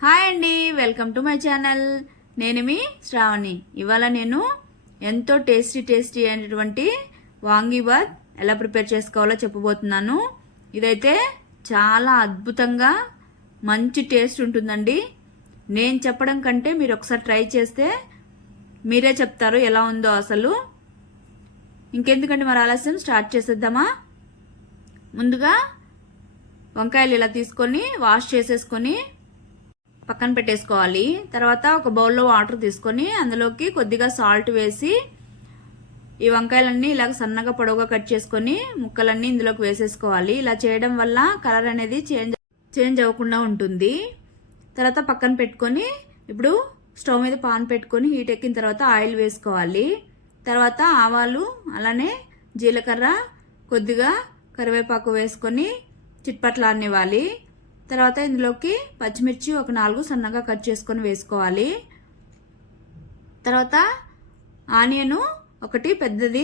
Hi అండి, welcome to my channel. నేను మీ శ్రావణి. ఇవాళ నేను ఎంతో టేస్టీ అయినటువంటి వాంగీబాత్ ఎలా ప్రిపేర్ చేసుకోవాలో చెప్పబోతున్నాను. ఇదైతే చాలా అద్భుతంగా మంచి టేస్ట్ ఉంటుందండి. నేను చెప్పడం కంటే మీరు ఒకసారి ట్రై చేస్తే మీరే చెప్తారు ఎలా ఉందో అసలు. ఇంకెందుకంటే మరి ఆలస్యం, స్టార్ట్ చేసేద్దామా. ముందుగా వంకాయలు ఇలా తీసుకొని వాష్ చేసేసుకొని పక్కన పెట్టేసుకోవాలి. తర్వాత ఒక బౌల్లో వాటర్ తీసుకొని అందులోకి కొద్దిగా సాల్ట్ వేసి ఈ వంకాయలన్నీ ఇలా సన్నగా పొడవుగా కట్ చేసుకొని ముక్కలన్నీ ఇందులోకి వేసేసుకోవాలి. ఇలా చేయడం వల్ల కలర్ అనేది చేంజ్ అవ్వకుండా ఉంటుంది. తర్వాత పక్కన పెట్టుకొని ఇప్పుడు స్టవ్ మీద పాన్ పెట్టుకొని హీట్ ఎక్కిన తర్వాత ఆయిల్ వేసుకోవాలి. తర్వాత ఆవాలు, అలానే జీలకర్ర, కొద్దిగా కరివేపాకు వేసుకొని చిట్పట్లాడనివ్వాలి. తర్వాత ఇందులోకి పచ్చిమిర్చి ఒక 4 సన్నగా కట్ చేసుకొని వేసుకోవాలి. తర్వాత ఆనియన్ ఒకటి పెద్దది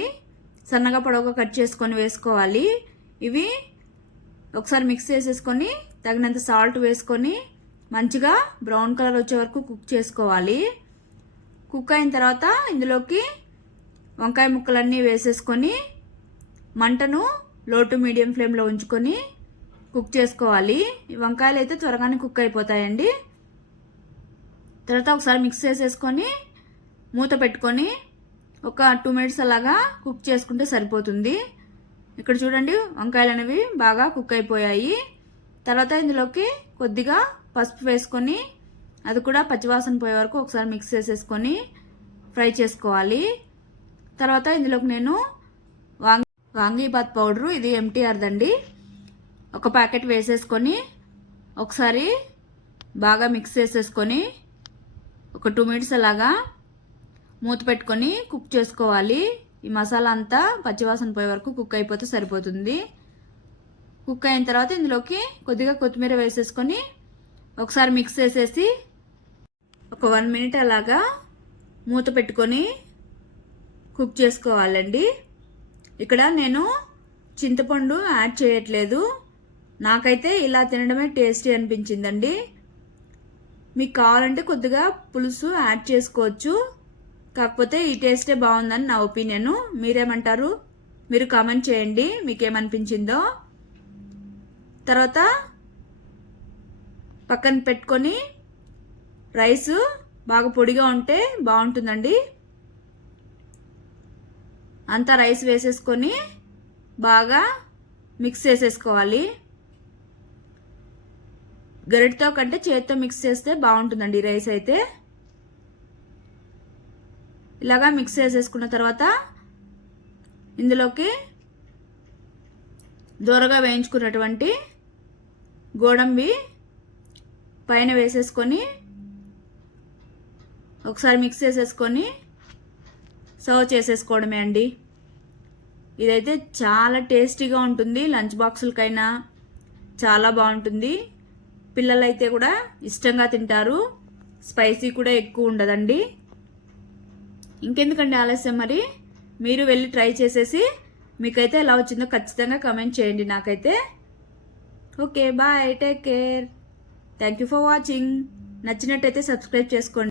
సన్నగా పొడవుగా కట్ చేసుకొని వేసుకోవాలి. ఇవి ఒకసారి మిక్స్ చేసేసుకొని తగినంత సాల్ట్ వేసుకొని మంచిగా బ్రౌన్ కలర్ వచ్చే వరకు కుక్ చేసుకోవాలి. కుక్ అయిన తర్వాత ఇందులోకి వంకాయ ముక్కలన్నీ వేసేసుకొని మంటను లో టు మీడియం ఫ్లేమ్లో ఉంచుకొని కుక్ చేసుకోవాలి. ఈ వంకాయలు అయితే త్వరగానే కుక్ అయిపోతాయండి. తర్వాత ఒకసారి మిక్స్ చేసేసుకొని మూత పెట్టుకొని ఒక 2 మినిట్స్ అలాగా కుక్ చేసుకుంటే సరిపోతుంది. ఇక్కడ చూడండి, వంకాయలు అనేవి బాగా కుక్ అయిపోయాయి. తర్వాత ఇందులోకి కొద్దిగా పసుపు వేసుకొని అది కూడా పచ్చివాసన పోయే వరకు ఒకసారి మిక్స్ చేసేసుకొని ఫ్రై చేసుకోవాలి. తర్వాత ఇందులోకి నేను వాంగీబాత్ పౌడరు, ఇది ఎంటీఆర్దండి, ఒక ప్యాకెట్ వేసేసుకొని ఒకసారి బాగా మిక్స్ చేసేసుకొని ఒక 2 మినిట్స్ అలాగా మూత పెట్టుకొని కుక్ చేసుకోవాలి. ఈ మసాలా అంతా పచ్చివాసన పోయే వరకు కుక్ అయిపోతే సరిపోతుంది. కుక్ అయిన తర్వాత ఇందులోకి కొద్దిగా కొత్తిమీర వేసేసుకొని ఒకసారి మిక్స్ చేసేసి ఒక 1 మినిట్ అలాగా మూత పెట్టుకొని కుక్ చేసుకోవాలండి. ఇక్కడ నేను చింతపండు యాడ్ చేయట్లేదు. నాకైతే ఇలా తినడమే టేస్టీ అనిపించిందండి. మీకు కావాలంటే కొద్దిగా పులుసు యాడ్ చేసుకోవచ్చు. కాకపోతే ఈ టేస్టే బాగుందని నా ఒపీనియన్. మీరేమంటారు? మీరు కామెంట్ చేయండి మీకేమనిపించిందో. తర్వాత పక్కన పెట్టుకొని రైస్ బాగా పొడిగా ఉంటే బాగుంటుందండి. అంతా రైస్ వేసేసుకొని బాగా మిక్స్ చేసేసుకోవాలి. గరిటతో కంటే చేతితో మిక్స్ చేస్తే బాగుంటుందండి ఈ రైస్ అయితే. ఇలాగా మిక్స్ చేసేసుకున్న తర్వాత ఇందులోకి దూరగా వేయించుకున్నటువంటి గోడంబి పైన వేసేసుకొని ఒకసారి మిక్స్ చేసేసుకొని సర్వ్ చేసేసుకోవడమే అండి. ఇదైతే చాలా టేస్టీగా ఉంటుంది. లంచ్ బాక్సులకైనా చాలా బాగుంటుంది. పిల్లలైతే కూడా ఇష్టంగా తింటారు. స్పైసీ కూడా ఎక్కువ ఉండదండి. ఇంకెందుకండి ఆలస్యం, మరి మీరు వెళ్ళి ట్రై చేసేసి మీకైతే ఎలా వచ్చిందో ఖచ్చితంగా కామెంట్ చేయండి నాకైతే. Okay, bye, take care, thank you for watching. నచ్చినట్టయితే సబ్స్క్రైబ్ చేసుకోండి.